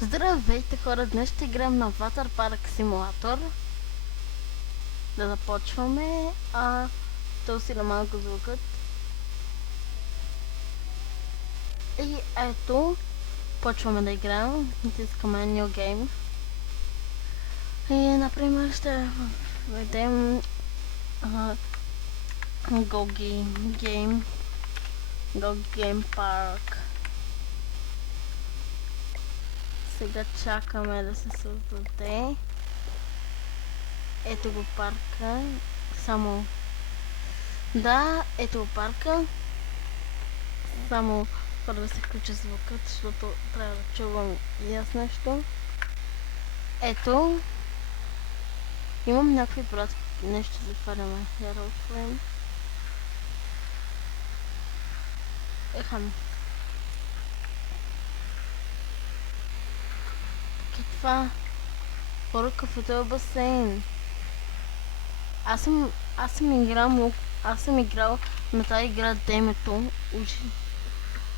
Здравейте хора, днес ще играем на Water Park Simulator. Да започваме, да усиля малко звукът. И ето, почваме да играем. Натискаме New Game. И например ще введем Go Game Park. Сега чакаме да се създаде. Ето го парка. Само... Да, ето го парка. Само първо да се включи звукът, защото трябва да чувам и аз нещо. Ето. Имам някакви пратки. Нещо затваряме. Я да отворим. Ехам. Това поръка в този басейн. Аз съм играл на тази игра демето.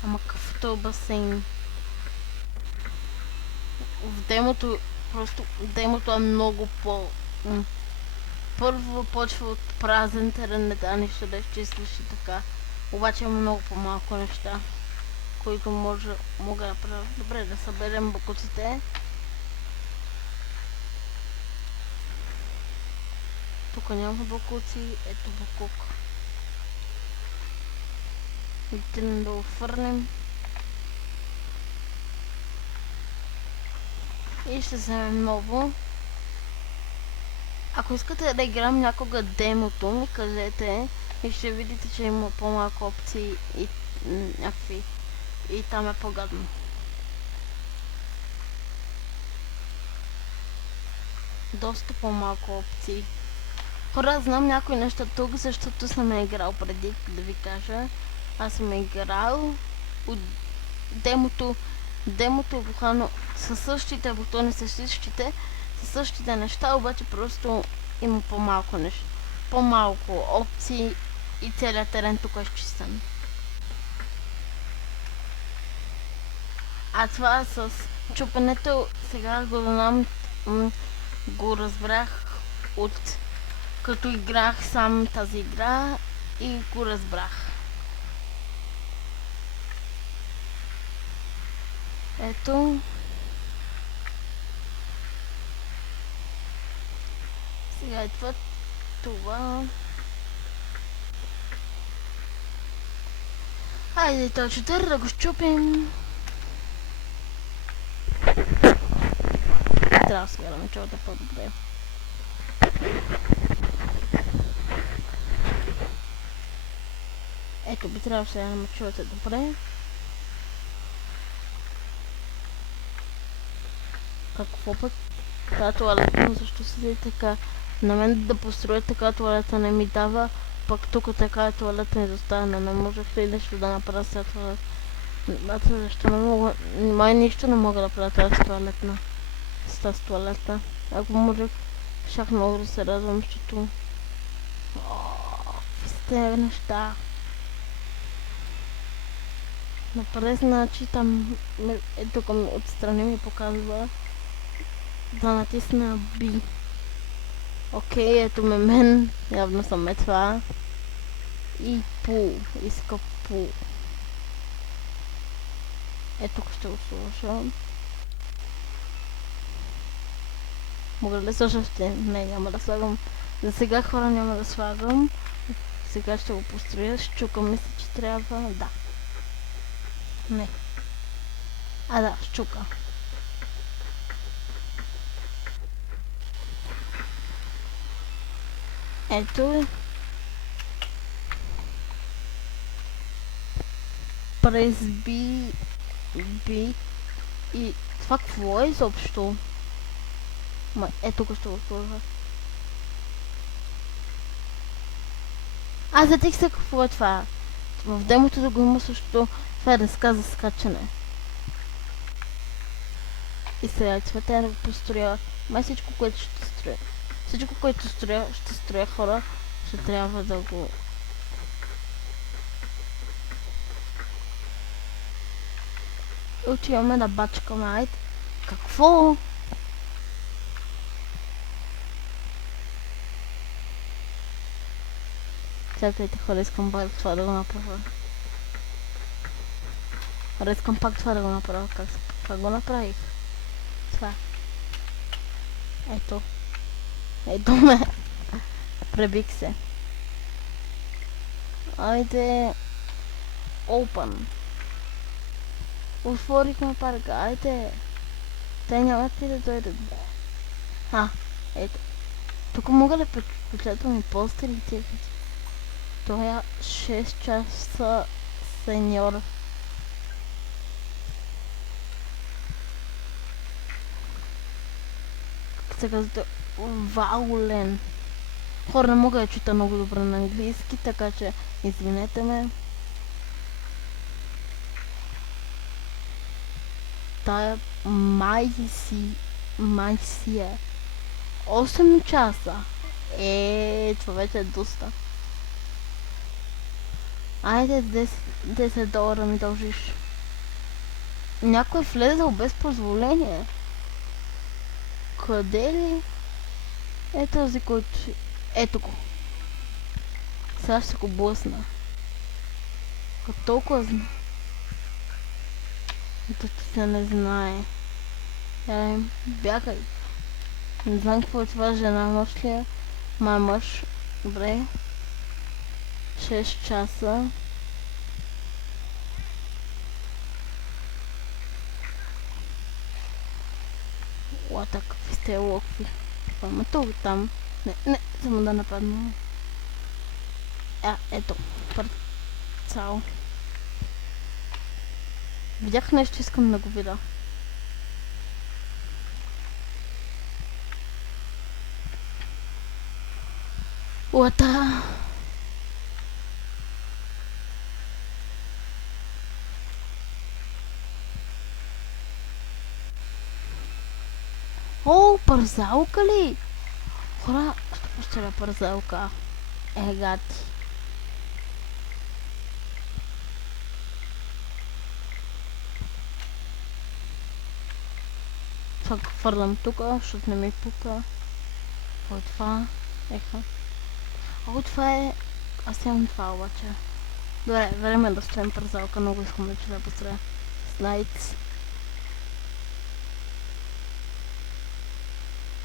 Ама какъв този басейн. В демото, просто демото е много по... Първо почва от празен терен, не да нищо да изчислиш и така. Обаче има много по-малко неща, които мога да правя. Добре, да съберем бокуците. Тук няма бокуци, ето бокук. Идем да го фърнем. И ще вземем ново. Ако искате да играем някога демото, ми кажете и ще видите, че има по-малко опции и някакви. И там е по-гадно. Доста по-малко опции. Хора, знам някои неща тук, защото съм играл преди, да ви кажа. Аз съм играл от демото е буквално със същите бутони, със същите неща, обаче просто има по-малко неща. По-малко опции и целият терен тук е изчистен. А това с чупенето, сега го знам, го разбрах от като играх сам тази игра и го разбрах. Ето. Сега идва това. Хайде, този чудър да го щупим. Трябва сега да ме чувате по-добре. Ето, би трябвало сега да ме чувате добре. Какво пък? Така туалетна, защо седи така? На мен да построя така туалета не ми дава, пък тук така туалета не доставена. Не можех ли нещо да направя сега туалет? Защо не мога? Май нищо не мога да правя тази туалетна. С тази туалета. Ако можех, щях много да се радвам, защото... Какви сте неща? Напред, значи там... Тук отстрани ми показва да натисна B. Окей, ето ме мен. Явно съм това. И пул. Иска пул. Ето тук ще го сложа. Мога да сложа още? Не, няма да слагам. За сега хора няма да слагам. Сега ще го построя. Щука мисля, че трябва. Да. Не. Да, щука. Ето. През B и това какво е изобщо? Ето го ще го сложа. Аз затих се какво е това. В демото да го има също. Това е дъска за скачане. И сега това трябва да го построя. Май всичко, което ще строя. Всичко, което ще строя хора, ще трябва да го... Отиваме да бачкаме. Какво? Чакайте хора, искам пак това да го направя. Хора, искам пак това да го направя. Как го направих? Това. Ето. Ето ме. Пребих се. Айде. Open. Отворихме парка. Айде. Те нямат ли да дойдат? Ето. Тук мога да препечатвам и постерите. Това е 6 часа сеньор. Как се казва? Ваулен. Хора, не мога да чита много добре на английски, така че извинете ме. Тая май си е 8 часа. Това вече е доста. Айде, 10 долара ми дължиш. Някой влезъл без позволение. Къде ли? Е този, който... Ето го. Сега ще го блъсна. Като толкова зна. Ето се не знае. Бягай. Не знам какво е това жена, мъж ли е? Мъж. Добре. 6 часа. Лата, какви сте локви. Ама тук, там. Не, само да нападна. Ето. Парцал. Видях нещо, искам да го видя. Лата. О, парзалка ли? Хора, ще постреля парзалка. Гати. Това го хвърлям тука, защото не ми пука. Какво е това? Това е... Аз имам това обаче. Добре, време да строим парзалка, много искам да чуя постреля. Слайдс.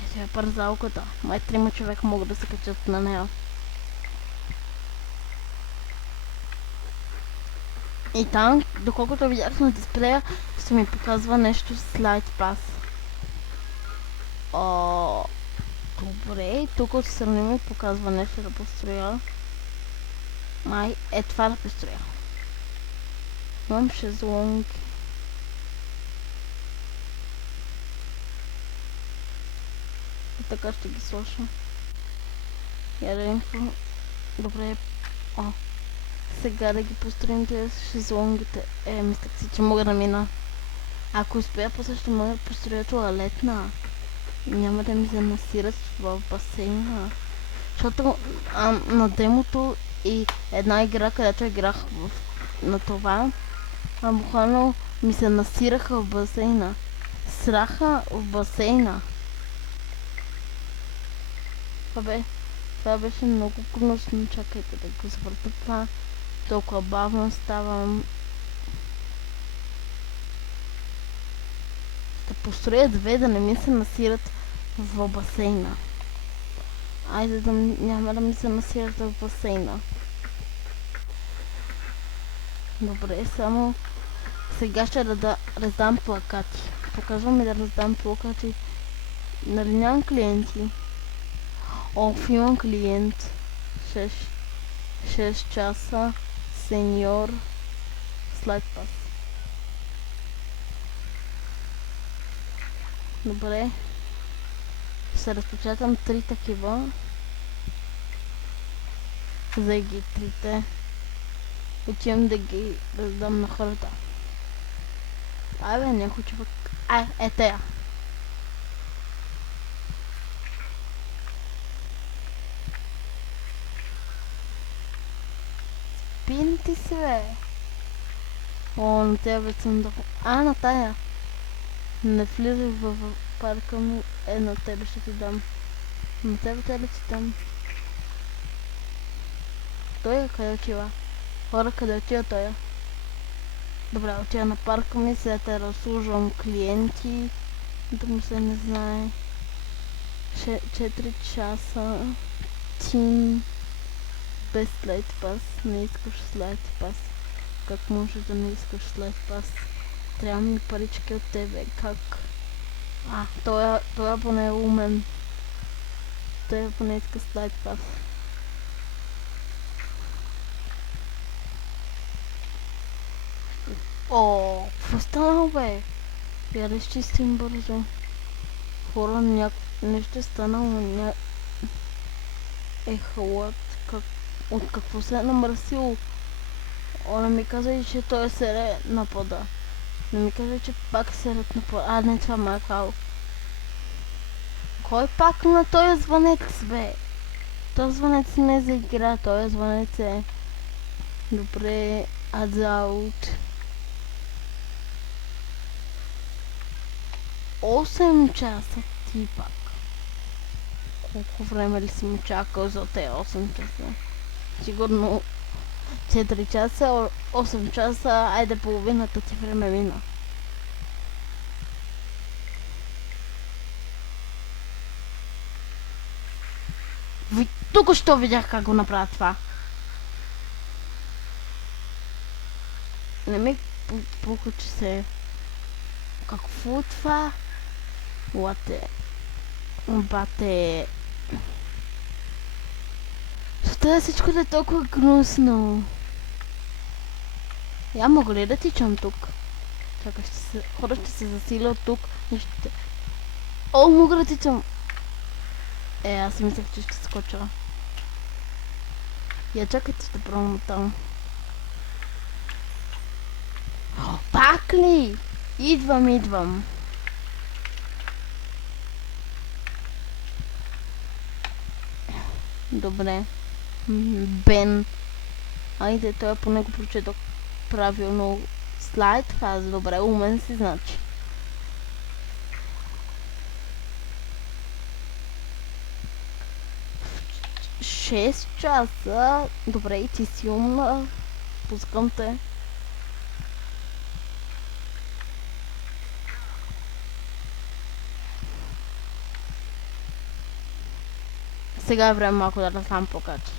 Ето е парзалката. Май 3 човека могат да се качат на нея. И там, доколкото видях на дисплея, ще ми показва нещо слайд пас. Добре, тук отстрани ми показва нещо да построя. Май е това да построя. Имам шезлонг. И така ще ги сложа. Яденко. Добре. Сега да ги построим тези шезлонгите. Мислях си, че мога да мина. Ако успея, после ще мога да построя туалетна. Няма да ми занасират в басейна. Защото на демото и една игра, където играх на това, буквално ми се насираха в басейна. Сраха в басейна. Това беше много гнусно. Чакайте да го завърта това. Толкова бавно ставам. Да построя две, да не ми се насират в басейна. Айде да няма да ми се насират в басейна. Добре, само сега ще раздам плакати. Показвам ми да раздам плакати. Нали нямам клиенти? Имам клиент. 6 часа. Сеньор. Слайд пас. Добре. Ще разпечатам 3 такива. За ги 3-те. Отивам да ги раздам на хората. Някой човек. Тея. Спин ти се, бе. На тея вече съм да... на тая. Не влизай в парка ми. На тебе ще ти дам. На тебе ти дам. Той е къде отива? Хора, къде отива той? Добре, отива на парка ми, сега те разслужвам клиенти. Да му се не знае. 4 часа. Тим. Без слайд пас. Не искаш слайд пас. Как може да не искаш слайд пас? Трябва ми парички от тебе. Как? Той поне е умен. Той поне иска слайд пас. О, какво станало бе? Я да изчистим бързо. Хора, нещо е станало. Ехалът. От какво се е намърсил? Не ми каза, че той е сере на пода. Не ми каза, че пак серет на пода. Не, това ме е кал. Кой пак на този звънец, бе? Този звънец не е за игра, този звънец е... Добре, азаут. 8 часа ти пак. Колко време ли съм чакал за тези 8 часа? Сигурно 4 часа, 8 часа, айде половината ти време мина. Тук що видях как го направя това. Не ми пука, че се... Какво е това? Лате. Бате. Защо всичко да е толкова гнусно? Я мога ли да тичам тук? Чакай, хора ще се засиля от тук. О, мога да тичам. Аз мислех, че ще скоча. Я чакайте, ще пробвам там. Пак ли? Идвам. Добре. Бен. Айде, той поне го прочетох правилно. Слайд фаз. Добре, умен си, значи. В 6 часа. Добре, и ти си умна. Пускам те. Сега е време малко да сам покача.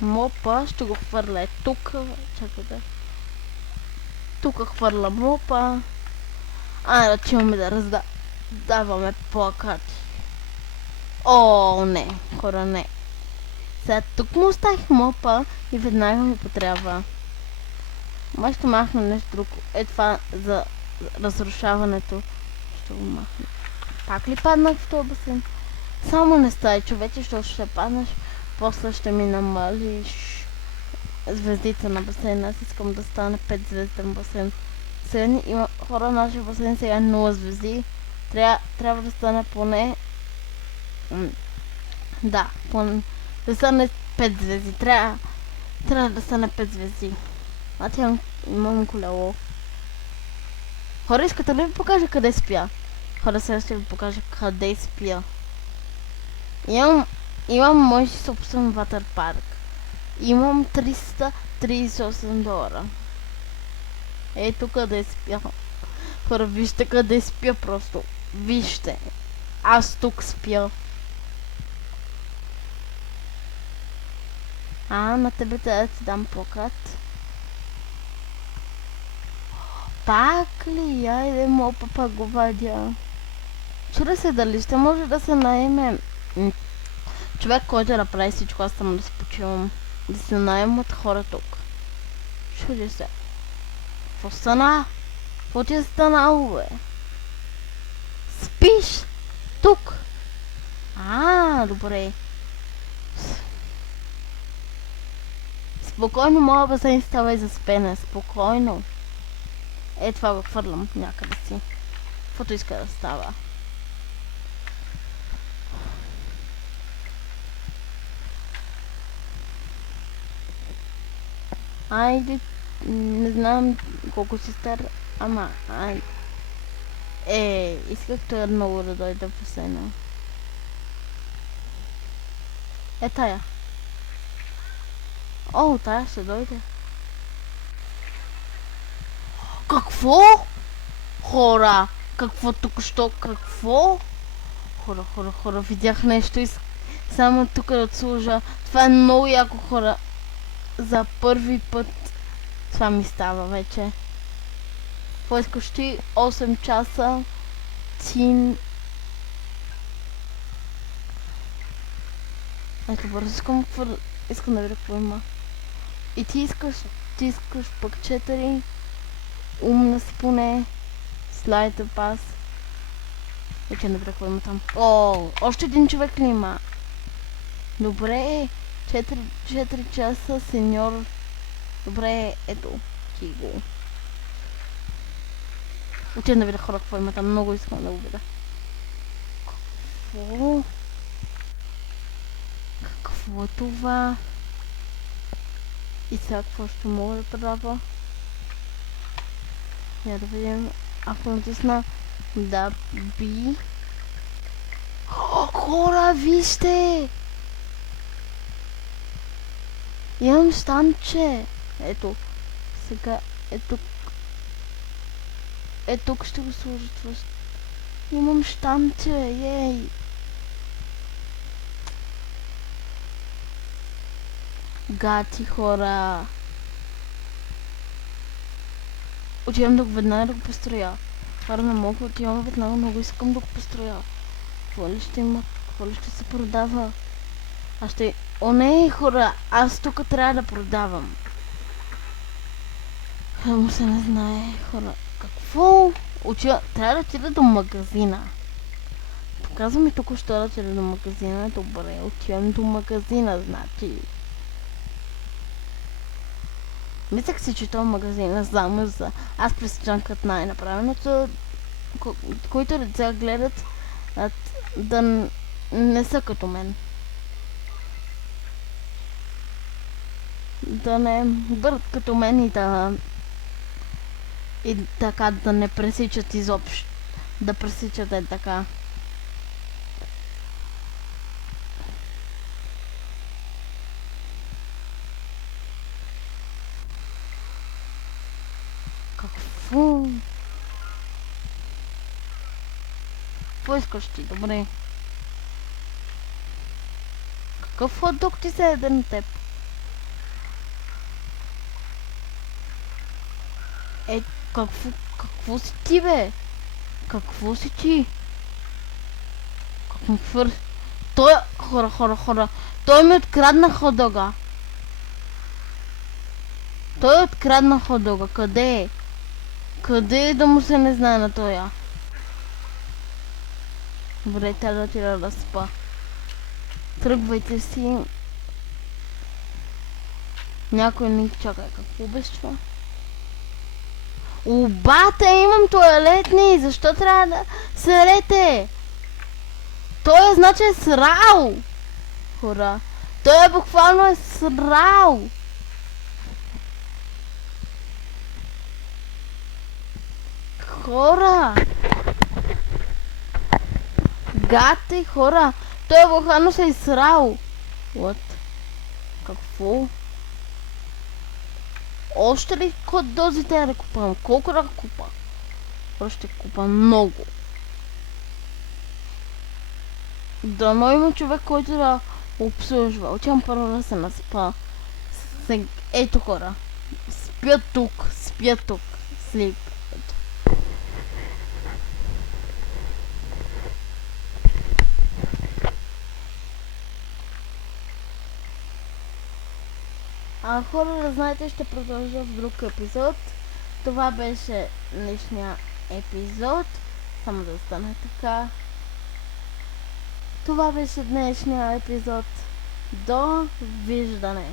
Мопа ще го хвърля тук. Чакайте. Тук хвърля мопа. Да чуваме да раздаваме плакати. О, не. Хора, не. Сега тук му оставих мопа и веднага ми потрябва. Май ще махна нещо друго. Това за разрушаването. Ще го махна. Пак ли паднах в този басейн? Само не стай, човече, защото ще паднеш. После ще ми намалиш звездите на басейна. Аз искам да стане 5 звезден басейн. Сега има хора, нашия басейн сега е 0 звезди. Трябва да стане поне... Да, да стане 5 звезди. Трябва да стане 5 звезди. Тя имам колело. Хора, искате ли ви покажа къде спя? Хора, сега ще ви покажа къде спя. Имам мой собствен ватър парк. Имам $338. Ето къде спя. Хора, вижте къде спя просто. Вижте. Аз тук спя. На тебе трябва да ти дам плакат. Пак ли? Айде, мопа пак го вадя. Чура се дали ще може да се наеме човек, който да направи всичко, аз само да се почивам. Да се наем от хора тук. Чуди се. Какво стана? Какво ти е станало, бе? Спиш? Тук? Добре. Спокойно, моя басейн става и за спене. Спокойно. Това го хвърлям някъде си. Каквото иска да става. Айде, не знам колко си стар. Ама, исках той много да дойде в басейна. Е, тая. О, тая ще дойде. Какво? Хора! Какво току-що? Какво? Хора, видях нещо и само тук да отслужа. Това е много яко, хора. За първи път това ми става вече. Поискаш ти 8 часа тин... Ето бързо, искам да видя какво има. И ти искаш пък 4. Умна си поне. Слайда пас. Вече не видя какво има там. О, още един човек ли има? Добре, 4 часа, сеньор. Добре, ето, ти го. Отивам да видя хора какво има там, много искам да го видя. Какво? Какво е това? И сега какво ще мога да продава? Я да видим, ако натисна да би... Хора, вижте! Имам станче. Ето. Сега тук ще го сложа това. Имам щамче, ей! Гати хора! Отивам да го веднага да го построя. Хора, не мога, отивам веднага, много искам да го построя. Какво ли ще има? Какво ли ще се продава? О, не, хора, аз тук трябва да продавам. Му се не знае, хора. Какво? Трябва да отида до магазина. Показва ми току-що да отида до магазина. Добре, отивам до магазина, значи. Мислех си, че този магазин е само за... Аз пресичам като най-направеното, които деца гледат да не са като мен. Да не бъдат като мен и така да не пресичат изобщо. Да пресичат е така. Какво? Какво искаш ти? Добре. Какъв хот-дог ти се еде на теб? Какво си ти, бе? Какво си ти? Как ми хвърли? Хора. Той ми открадна хот-дога. Той открадна хот-дога. Къде е? Къде е да му се не знае на тоя? Добре, трябва да отида да спа. Тръгвайте си. Някой ни чакай. Какво беше това? Обата, имам тоалетни! Защо трябва да серете? Той значи е срал! Хора. Той буквално е срал! Хора! Гати, хора! Той буквално се е срал! What? Какво? Още ли дози трябва да купам? Колко да купа? Ще купа много. Дано има човек, който да обслужва. Отивам първо да се наспа. Ето хора. Спя тук. Слип. Хора, да знаете, ще продължа в друг епизод. Това беше днешния епизод. Само да стане така. Това беше днешния епизод. До виждане!